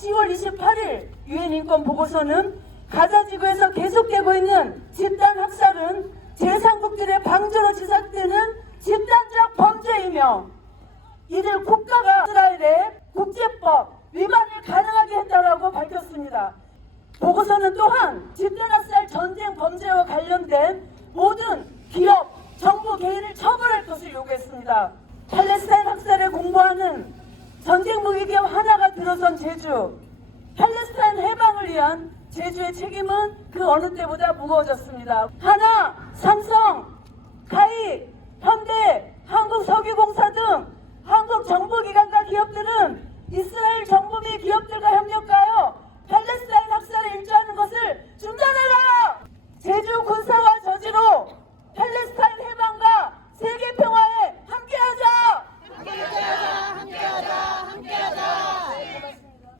10월 28일 유엔 인권 보고서는 가자 지구에서 계속되고 있는 집단 학살은 제3국들의 방조로 지속되는 집단적 범죄이며 이들 국가가 이스라엘의 국제법 위반을 가능하게 했다라고 밝혔습니다. 보고서는 또한 집단학살 전쟁 범죄와 관련된 모든 기업, 정부 개인을 처벌할 것을 요구했습니다. 팔레스타인 공모하는 미디어 하나가 들어선 제주, 팔레스타인 해방을 위한 제주의 책임은 그 어느 때보다 무거워졌습니다. 하나, 삼성, 가이, 현대, 한국석유공사 등 한국 정부기관과 기업들은 이스라엘 정부 및 기업들과 협력하여 팔레스타인 학살에 일조하는 것을 중단해라! 제주 군사와